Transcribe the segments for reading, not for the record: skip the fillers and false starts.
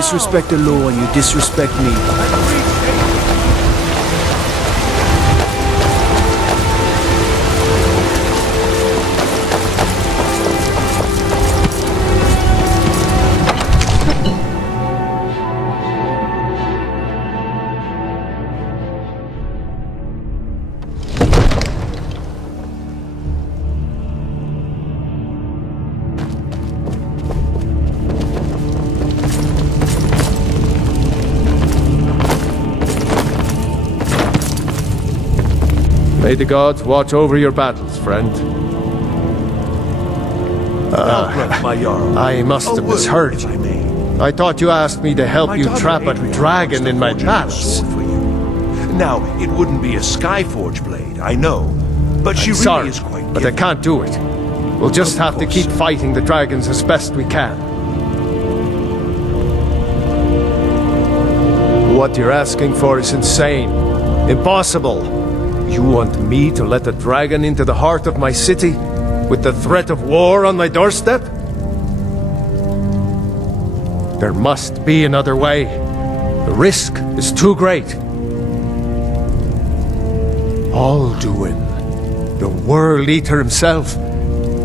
disrespect the law and you disrespect me. May the gods watch over your battles, friend. My Jarl. I must have misheard you. I thought you asked me to help you trap a dragon in my palace. Now, it wouldn't be a Skyforge blade, I know, but she really is quite but I can't do it. We'll just have to keep fighting the dragons as best we can. What you're asking for is insane. Impossible. You want me to let a dragon into the heart of my city, with the threat of war on my doorstep? There must be another way. The risk is too great. Alduin, the World Eater himself.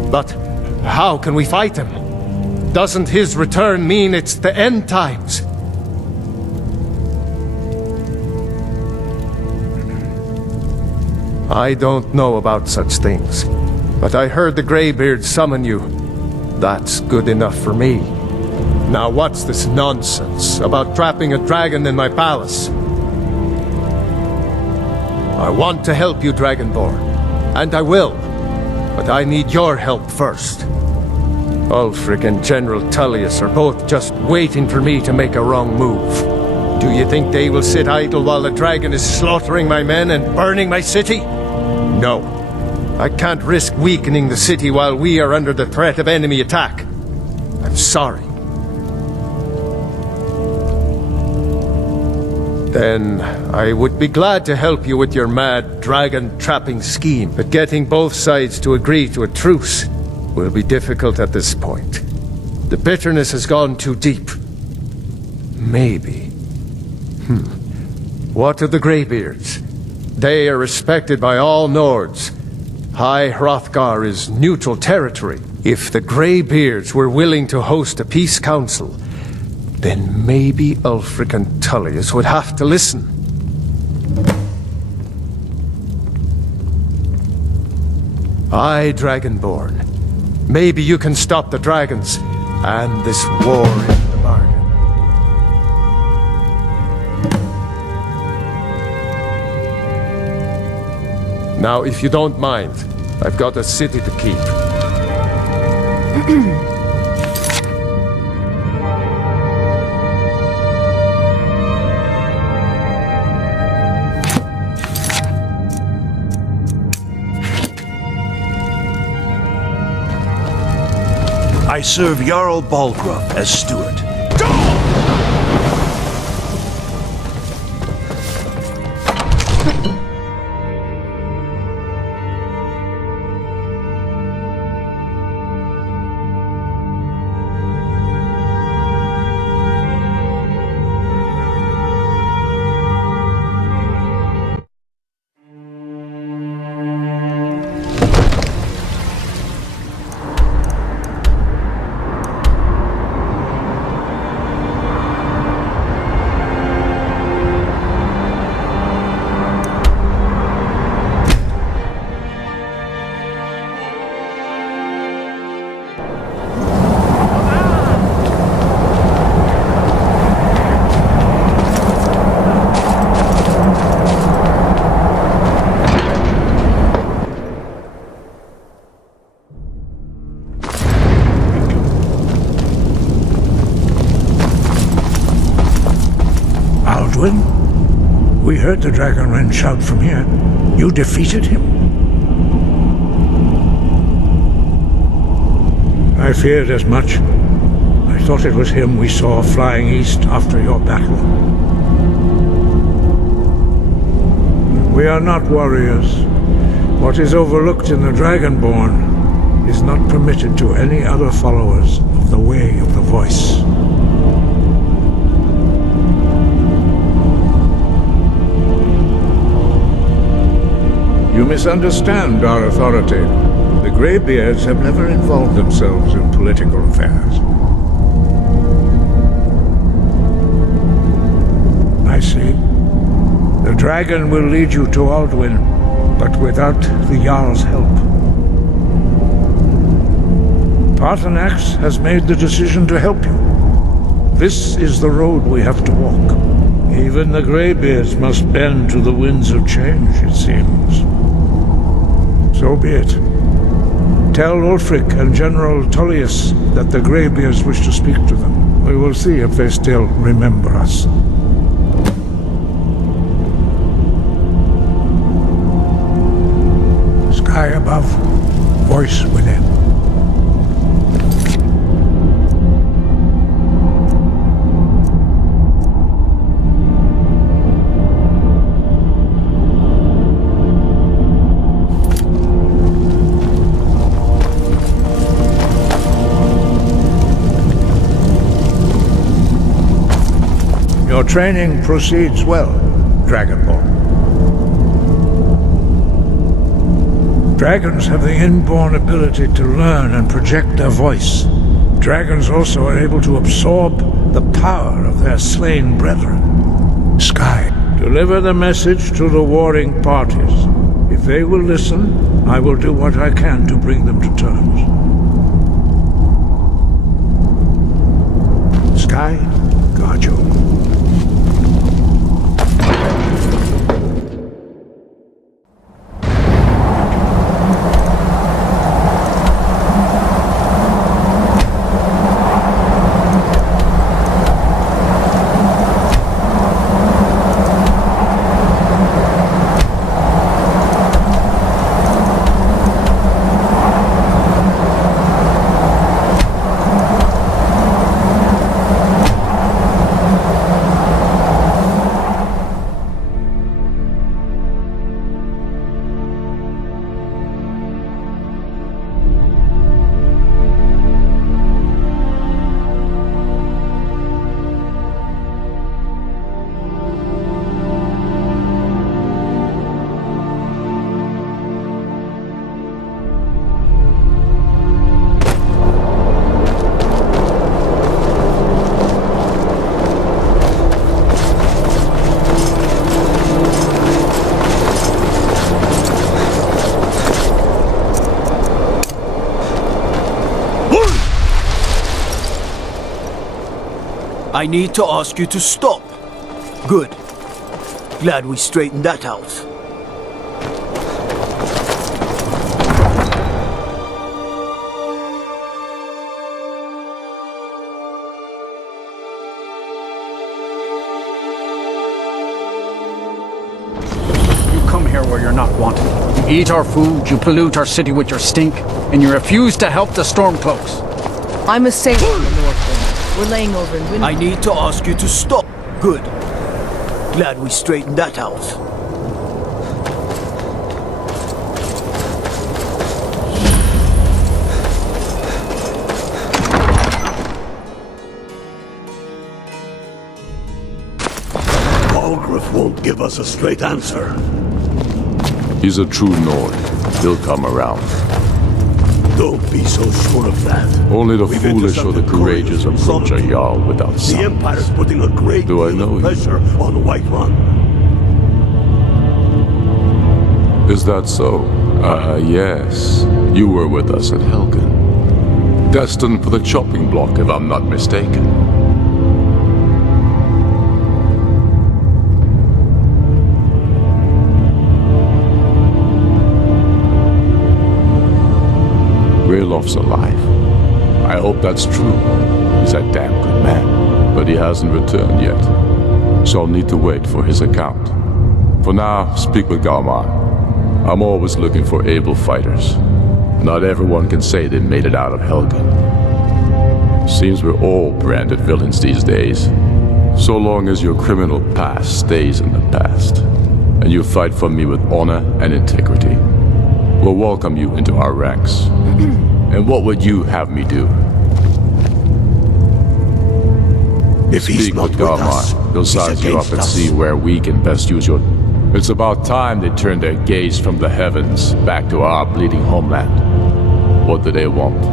But how can we fight him? Doesn't his return mean it's the end times? I don't know about such things, but I heard the Greybeard summon you. That's good enough for me. Now what's this nonsense about trapping a dragon in my palace? I want to help you, Dragonborn, and I will, but I need your help first. Ulfric and General Tullius are both just waiting for me to make a wrong move. Do you think they will sit idle while the dragon is slaughtering my men and burning my city? No. I can't risk weakening the city while we are under the threat of enemy attack. I'm sorry. Then I would be glad to help you with your mad dragon-trapping scheme, but getting both sides to agree to a truce will be difficult at this point. The bitterness has gone too deep. Maybe. What of the Greybeards? They are respected by all Nords. High Hrothgar is neutral territory. If the Greybeards were willing to host a peace council, then maybe Ulfric and Tullius would have to listen. Aye, Dragonborn. Maybe you can stop the dragons and this war in the bargain. Now, if you don't mind, I've got a city to keep. I serve Jarl Balgruuf as steward. Alduin? We heard the dragonman shout from here. You defeated him? I feared as much. I thought it was him we saw flying east after your battle. We are not warriors. What is overlooked in the Dragonborn is not permitted to any other followers of the Way of the Voice. You misunderstand our authority. The Greybeards have never involved themselves in political affairs. I see. The dragon will lead you to Alduin, but without the Jarl's help. Paarthurnax has made the decision to help you. This is the road we have to walk. Even the Greybeards must bend to the winds of change, it seems. So be it. Tell Ulfric and General Tullius that the Greybeards wish to speak to them. We will see if they still remember us. Sky above, voice within. Your training proceeds well, Dragonborn. Dragons have the inborn ability to learn and project their voice. Dragons also are able to absorb the power of their slain brethren. Sky, deliver the message to the warring parties. If they will listen, I will do what I can to bring them to terms. Sky, guard you. I need to ask you to stop. Good. Glad we straightened that out. You come here where you're not wanted. You eat our food, you pollute our city with your stink, and you refuse to help the Stormcloaks. I'm a sailor in the North Wind. We're laying over in Wind. I need to ask you to stop. Good. Glad we straightened that out. Algrif won't give us a straight answer. He's a true Nord. He'll come around. Don't be so sure of that. Only the We've foolish or the intercepted courageous couriers from approach a Solitude. Jarl without The signs. Empire's putting a great Do I deal know of you? pressure on Whiterun. Is that so? Yes. You were with us at Helgen. Destined for the chopping block, if I'm not mistaken. Railof's alive. I hope that's true. He's a damn good man, but he hasn't returned yet. So I'll need to wait for his account. For now, speak with Galmar. I'm always looking for able fighters. Not everyone can say they made it out of Helgen. Seems we're all branded villains these days. So long as your criminal past stays in the past, and you fight for me with honor and integrity, we'll welcome you into our ranks. And what would you have me do? If he's Speak not with with us, Galmar. He'll he's size you up against and us. see where we can best use your It's about time they turned their gaze from the heavens back to our bleeding homeland. What do they want?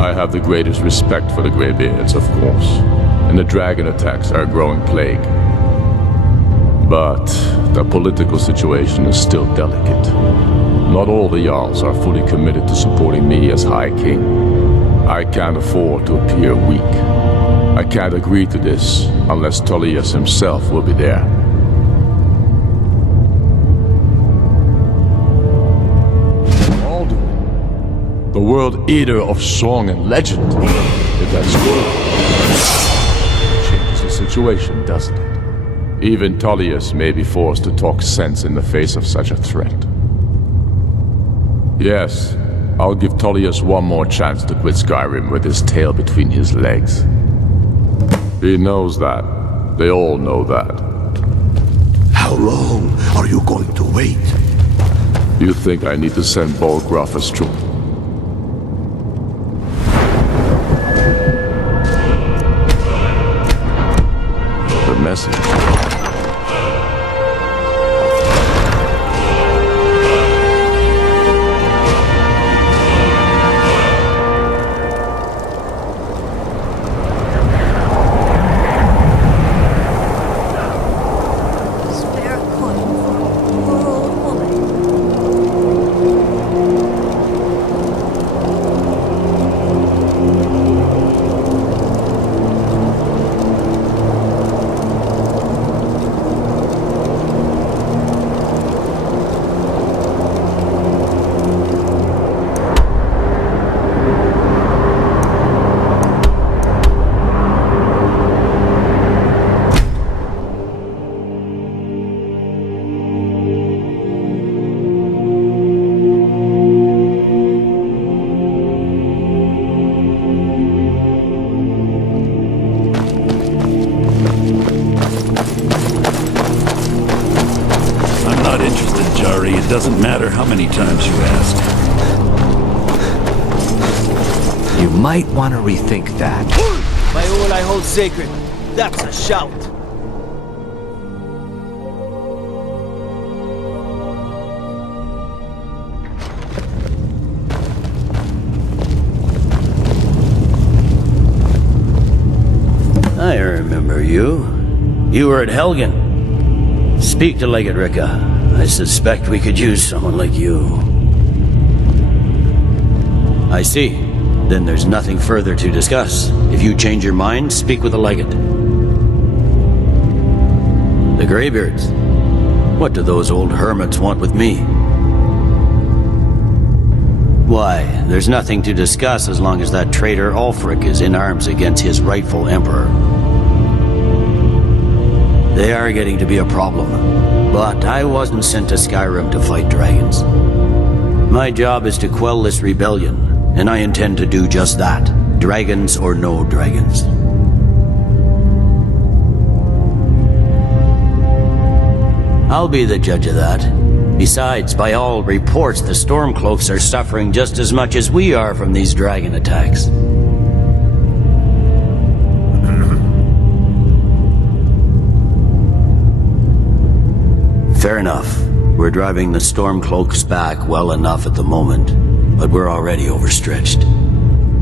I have the greatest respect for the Greybeards, of course, and the dragon attacks are a growing plague. But the political situation is still delicate. Not all the Jarls are fully committed to supporting me as High King. I can't afford to appear weak. I can't agree to this unless Tullius himself will be there. Alduin, the world eater of song and legend. If that's good, it changes the situation, doesn't it? Even Tullius may be forced to talk sense in the face of such a threat. Yes, I'll give Tullius one more chance to quit Skyrim with his tail between his legs. He knows that. They all know that. How long are you going to wait? You think I need to send Bolgraf as troop? The message. It doesn't matter how many times you ask. You might want to rethink that. By all I hold sacred, that's a shout. I remember you. You were at Helgen. Speak to Legate Ricka. I suspect we could use someone like you. I see. Then there's nothing further to discuss. If you change your mind, speak with the Legate. The Greybeards. What do those old hermits want with me? Why, there's nothing to discuss as long as that traitor Ulfric is in arms against his rightful emperor. They are getting to be a problem. But I wasn't sent to Skyrim to fight dragons. My job is to quell this rebellion, and I intend to do just that. Dragons or no dragons. I'll be the judge of that. Besides, by all reports, the Stormcloaks are suffering just as much as we are from these dragon attacks. Fair enough. We're driving the Stormcloaks back well enough at the moment, but we're already overstretched.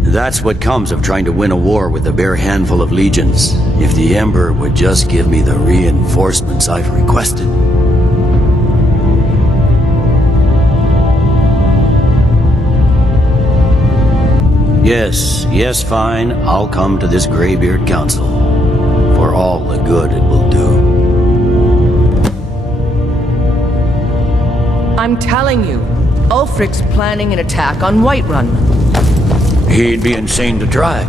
That's what comes of trying to win a war with a bare handful of legions. If the Emperor would just give me the reinforcements I've requested. Yes, fine. I'll come to this Greybeard Council. For all the good it will do. I'm telling you, Ulfric's planning an attack on Whiterun. He'd be insane to try.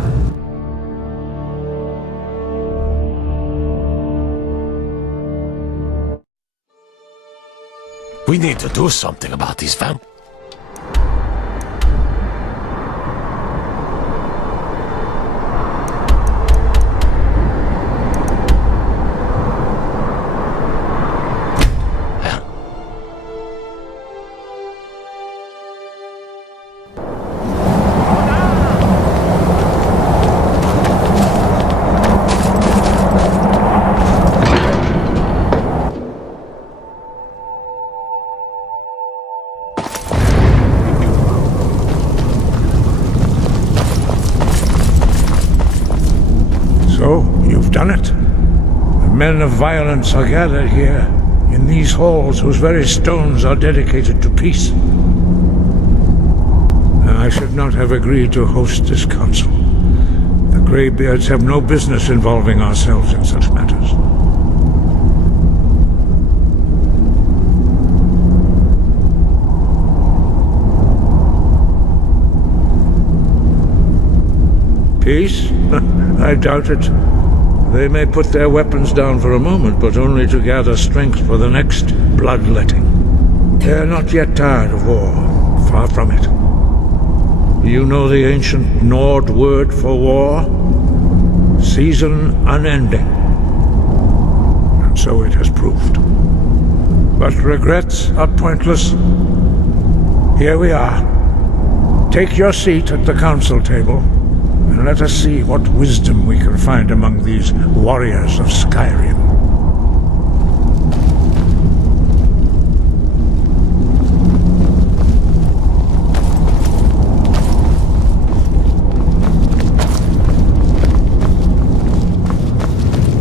We need to do something about these vampires. done it. The men of violence are gathered here, in these halls whose very stones are dedicated to peace. I should not have agreed to host this council. The Greybeards have no business involving ourselves in such matters. Peace? I doubt it. They may put their weapons down for a moment, but only to gather strength for the next bloodletting. They're not yet tired of war. Far from it. You know the ancient Nord word for war? Season unending. And so it has proved. But regrets are pointless. Here we are. Take your seat at the council table, and let us see what wisdom we can find among these warriors of Skyrim.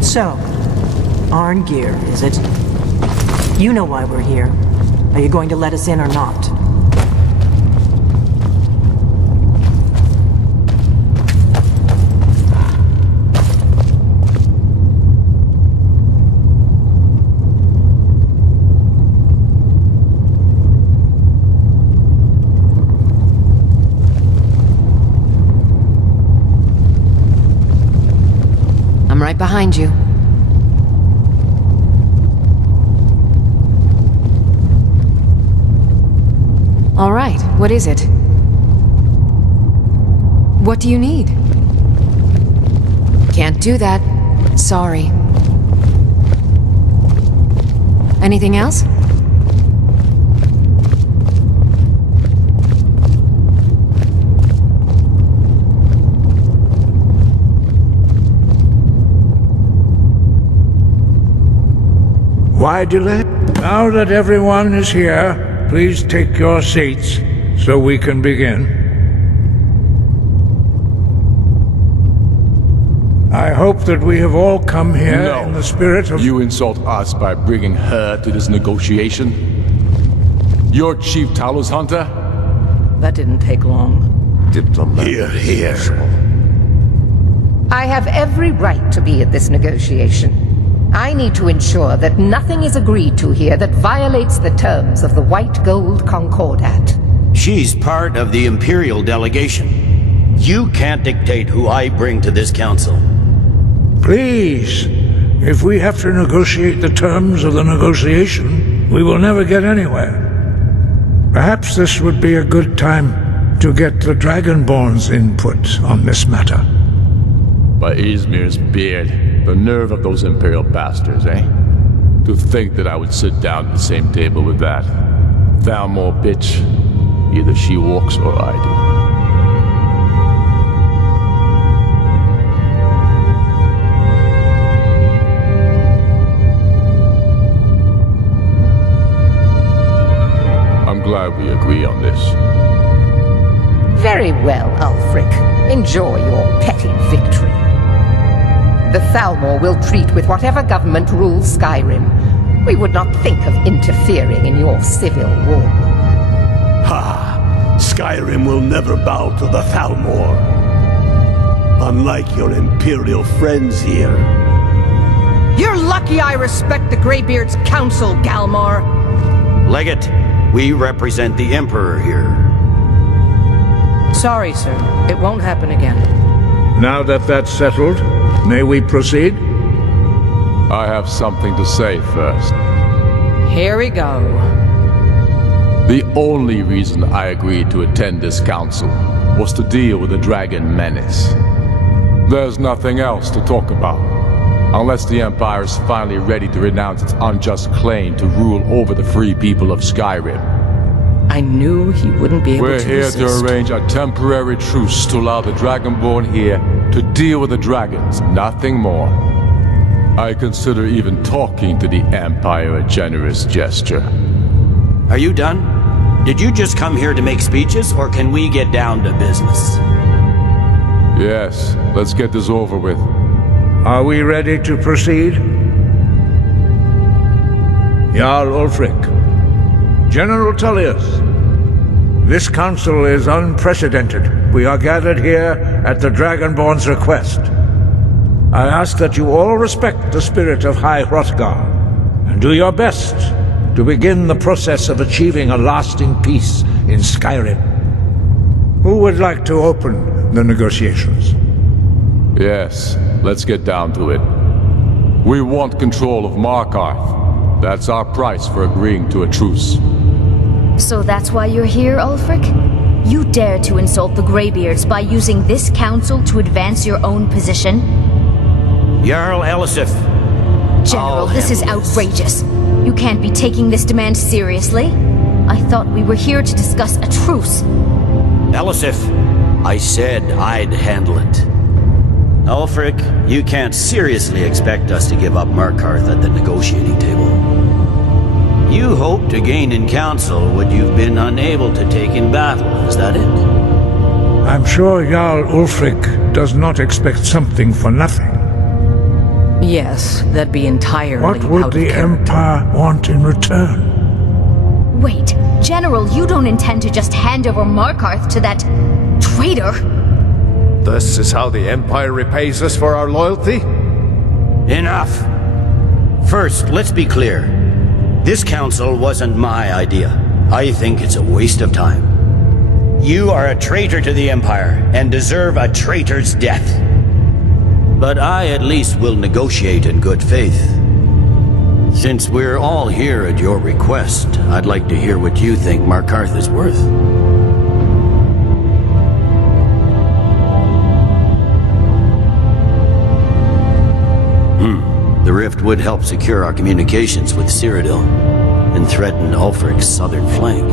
So, Arngeir, is it? You know why we're here. Are you going to let us in or not? I'm right behind you. All right, what is it? What do you need? Can't do that. Sorry. Anything else? Why delay? Now that everyone is here, please take your seats so we can begin. I hope that we have all come here in the spirit of... You insult us by bringing her to this negotiation? You're Chief Talos Hunter? That didn't take long. Diplomat. Here. I have every right to be at this negotiation. I need to ensure that nothing is agreed to here that violates the terms of the White Gold Concordat. She's part of the Imperial delegation. You can't dictate who I bring to this council. Please, if we have to negotiate the terms of the negotiation, we will never get anywhere. Perhaps this would be a good time to get the Dragonborn's input on this matter. By Izmir's beard, the nerve of those Imperial bastards, eh? To think that I would sit down at the same table with that Thalmor bitch. Either she walks or I do. I'm glad we agree on this. Very well, Ulfric. Enjoy your petty victory. The Thalmor will treat with whatever government rules Skyrim. We would not think of interfering in your civil war. Ha! Skyrim will never bow to the Thalmor. Unlike your Imperial friends here. You're lucky I respect the Greybeard's counsel, Galmar. Legate, we represent the Emperor here. Sorry, sir. It won't happen again. Now that that's settled, may we proceed? I have something to say first. Here we go. The only reason I agreed to attend this council was to deal with the dragon menace. There's nothing else to talk about, unless the Empire is finally ready to renounce its unjust claim to rule over the free people of Skyrim. I knew he wouldn't be able to resist. We're here to arrange a temporary truce to allow the Dragonborn here to deal with the dragons, nothing more. I consider even talking to the Empire a generous gesture. Are you done? Did you just come here to make speeches, or can we get down to business? Yes, let's get this over with. Are we ready to proceed? Jarl Ulfric, General Tullius, this council is unprecedented. We are gathered here at the Dragonborn's request. I ask that you all respect the spirit of High Hrothgar, and do your best to begin the process of achieving a lasting peace in Skyrim. Who would like to open the negotiations? Yes, let's get down to it. We want control of Markarth. That's our price for agreeing to a truce. So that's why you're here, Ulfric? You dare to insult the Greybeards by using this council to advance your own position? Jarl Elisif. General, this is outrageous. You can't be taking this demand seriously. I thought we were here to discuss a truce. Elisif, I said I'd handle it. Ulfric, you can't seriously expect us to give up Markarth at the negotiating table. You hope to gain in council what you've been unable to take in battle, is that it? I'm sure Jarl Ulfric does not expect something for nothing. Yes, that'd be entirely What would the Empire want in return? Wait, General, you don't intend to just hand over Markarth to that traitor? This is how the Empire repays us for our loyalty? Enough! First, let's be clear. This council wasn't my idea. I think it's a waste of time. You are a traitor to the Empire and deserve a traitor's death. But I at least will negotiate in good faith. Since we're all here at your request, I'd like to hear what you think Markarth is worth. The rift would help secure our communications with Cyrodiil and threaten Ulfric's southern flank.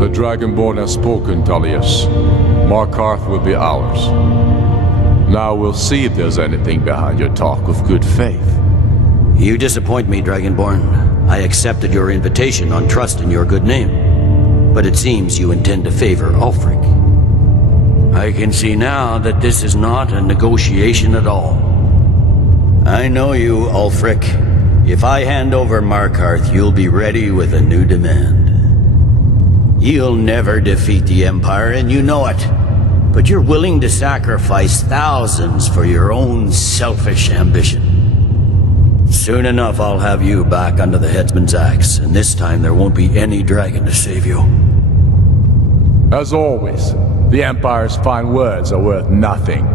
The Dragonborn has spoken, Tullius. Markarth will be ours. Now we'll see if there's anything behind your talk of good faith. You disappoint me, Dragonborn. I accepted your invitation on trust in your good name. But it seems you intend to favor Ulfric. I can see now that this is not a negotiation at all. I know you, Ulfric. If I hand over Markarth, you'll be ready with a new demand. You'll never defeat the Empire, and you know it. But you're willing to sacrifice thousands for your own selfish ambition. Soon enough, I'll have you back under the headsman's axe, and this time there won't be any dragon to save you. As always, the Empire's fine words are worth nothing.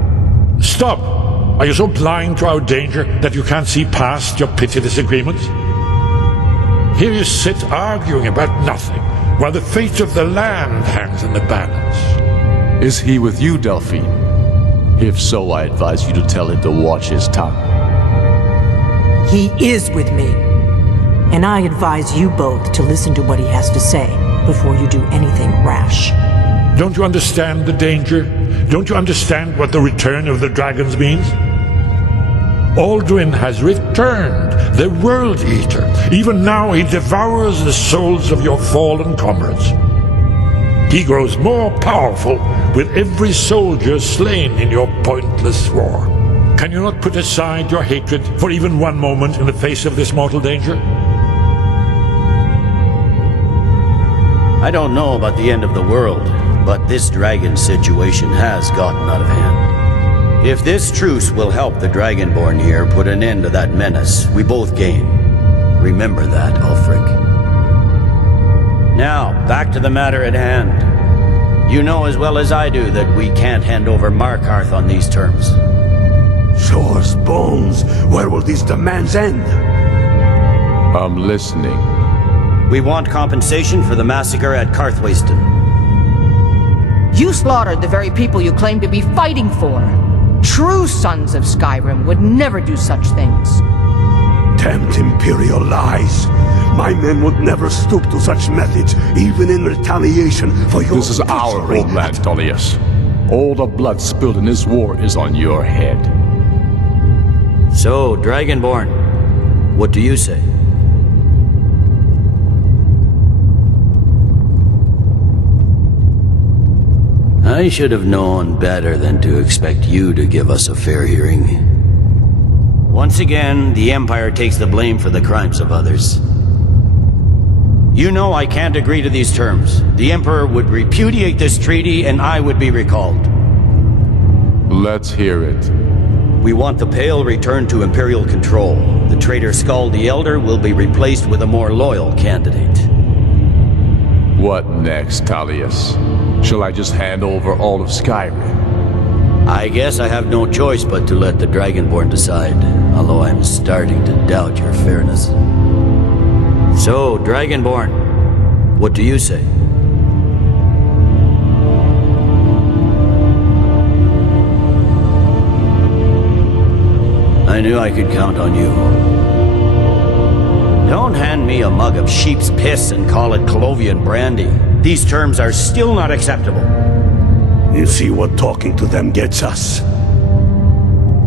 Stop! Are you so blind to our danger that you can't see past your petty disagreements? Here you sit arguing about nothing, while the fate of the land hangs in the balance. Is he with you, Delphine? If so, I advise you to tell him to watch his tongue. He is with me. And I advise you both to listen to what he has to say before you do anything rash. Don't you understand the danger? Don't you understand what the return of the dragons means? Alduin has returned, the World Eater. Even now he devours the souls of your fallen comrades. He grows more powerful with every soldier slain in your pointless war. Can you not put aside your hatred for even one moment in the face of this mortal danger? I don't know about the end of the world, but this dragon situation has gotten out of hand. If this truce will help the Dragonborn here put an end to that menace, we both gain. Remember that, Ulfric. Now, back to the matter at hand. You know as well as I do that we can't hand over Markarth on these terms. Show us bones. Where will these demands end? I'm listening. We want compensation for the massacre at Karthwasten. You slaughtered the very people you claim to be fighting for. True sons of Skyrim would never do such things. Damned Imperial lies. My men would never stoop to such methods, even in retaliation for your... This is our homeland, Tullius. All the blood spilled in this war is on your head. So, Dragonborn, what do you say? I should have known better than to expect you to give us a fair hearing. Once again, the Empire takes the blame for the crimes of others. You know I can't agree to these terms. The Emperor would repudiate this treaty and I would be recalled. Let's hear it. We want the Pale returned to Imperial control. The traitor Skull the Elder will be replaced with a more loyal candidate. What next, Tullius? Shall I just hand over all of Skyrim? I guess I have no choice but to let the Dragonborn decide, although I'm starting to doubt your fairness. So, Dragonborn, what do you say? I knew I could count on you. Don't hand me a mug of sheep's piss and call it Colovian brandy. These terms are still not acceptable. You see what talking to them gets us.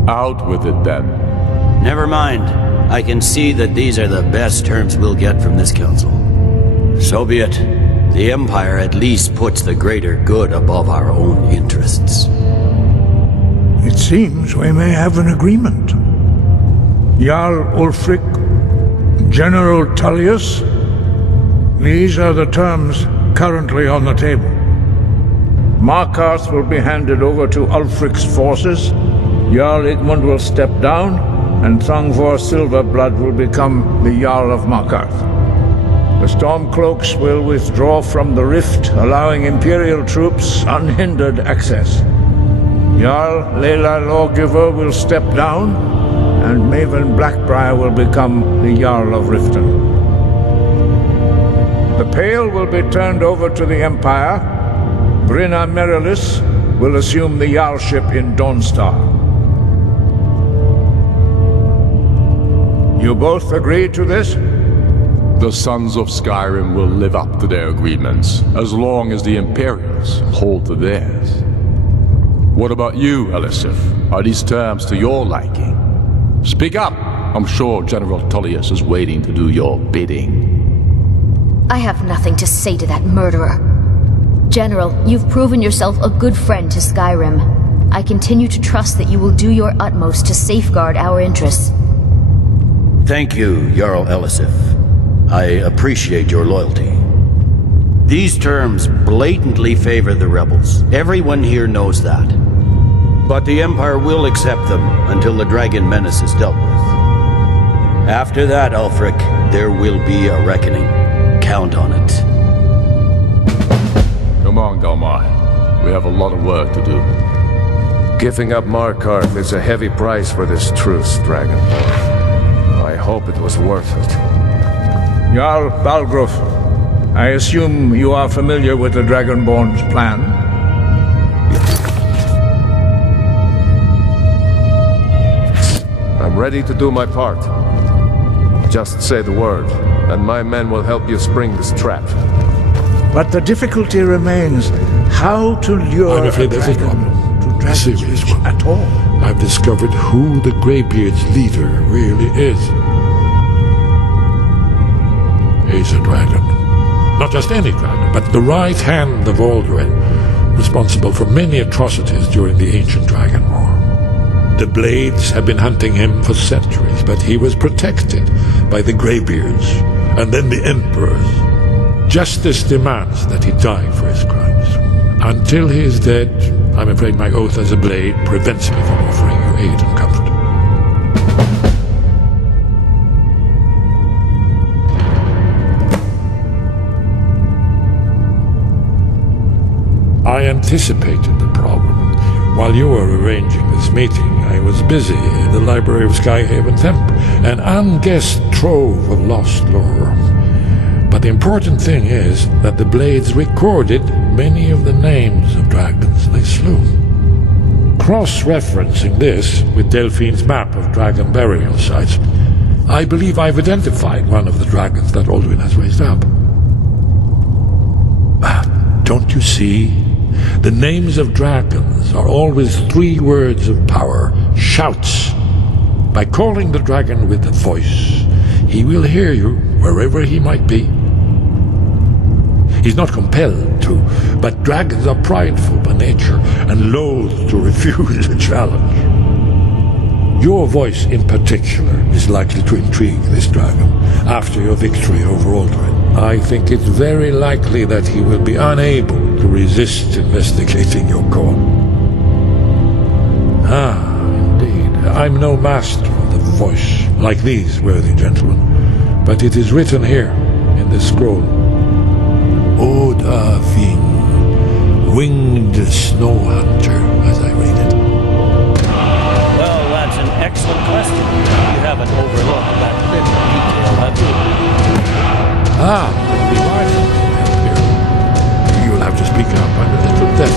Out with it, then. Never mind. I can see that these are the best terms we'll get from this council. So be it. The Empire at least puts the greater good above our own interests. It seems we may have an agreement. Jarl Ulfric, General Tullius, these are the terms currently on the table. Markarth will be handed over to Ulfric's forces, Jarl Igmund will step down, and Thangvor Silverblood will become the Jarl of Markarth. The Stormcloaks will withdraw from the rift, allowing Imperial troops unhindered access. Jarl Layla Lawgiver will step down, and Maven Blackbriar will become the Jarl of Riften. The Pale will be turned over to the Empire. Brinna Merilis will assume the Jarlship in Dawnstar. You both agree to this? The Sons of Skyrim will live up to their agreements, as long as the Imperials hold to theirs. What about you, Elisif? Are these terms to your liking? Speak up! I'm sure General Tullius is waiting to do your bidding. I have nothing to say to that murderer. General, you've proven yourself a good friend to Skyrim. I continue to trust that you will do your utmost to safeguard our interests. Thank you, Jarl Elisif. I appreciate your loyalty. These terms blatantly favor the rebels. Everyone here knows that. But the Empire will accept them until the dragon menace is dealt with. After that, Ulfric, there will be a reckoning. Count on it. Come on, Galmar. We have a lot of work to do. Giving up Markarth is a heavy price for this truce, Dragonborn. I hope it was worth it. Jarl Balgruuf, I assume you are familiar with the Dragonborn's plan? I'm ready to do my part. Just say the word, and my men will help you spring this trap. But the difficulty remains how to lure I'm afraid there's a problem. A serious one. At all. I've discovered who the Greybeard's leader really is. He's a dragon. Not just any dragon, but the right hand of Alduin, responsible for many atrocities during the ancient Dragon War. The Blades have been hunting him for centuries, but he was protected by the Greybeards, and then the Emperors. Justice demands that he die for his crimes. Until he is dead, I'm afraid my oath as a Blade prevents me from offering you aid and comfort. I anticipated the problem. While you were arranging this meeting, I was busy in the library of Skyhaven Temp, an unguessed trove of lost lore. But the important thing is that the Blades recorded many of the names of dragons they slew. Cross-referencing this with Delphine's map of dragon burial sites, I believe I've identified one of the dragons that Alduin has raised up. Don't you see? The names of dragons are always 3 words of power, shouts. By calling the dragon with a voice, he will hear you wherever he might be. He's not compelled to, but dragons are prideful nature and loath to refuse a challenge. Your voice in particular is likely to intrigue this dragon after your victory over Alduin. I think it's very likely that he will be unable to resist investigating your call. Ah, indeed. I'm no master of the voice like these worthy gentlemen, but it is written here in this scroll. Alduin, winged snow hunter, as I read it. Well, that's an excellent question. You haven't overlooked that critical detail, have you? Ah, be mindful here. You'll have to speak up. I'm a little deaf.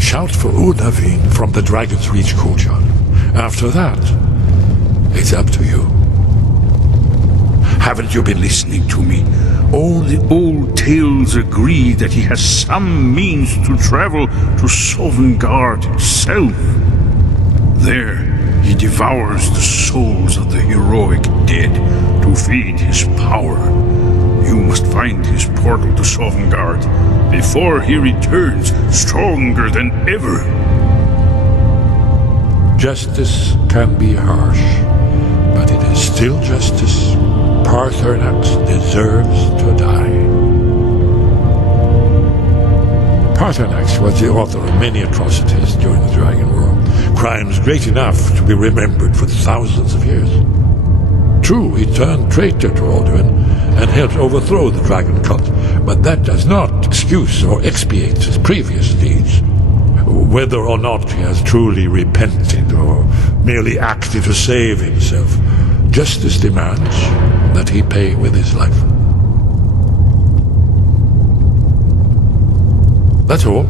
Shout for Alduin from the Dragon's Reach courtyard. After that, it's up to you. Haven't you been listening to me? All the old tales agree that he has some means to travel to Sovngarde itself. There, he devours the souls of the heroic dead to feed his power. You must find his portal to Sovngarde before he returns stronger than ever. Justice can be harsh, but it is still justice. Paarthurnax deserves to die. Paarthurnax was the author of many atrocities during the Dragon War, crimes great enough to be remembered for thousands of years. True, he turned traitor to Alduin and helped overthrow the dragon cult, but that does not excuse or expiate his previous deeds. Whether or not he has truly repented or merely acted to save himself, justice demands that he pay with his life. That's all.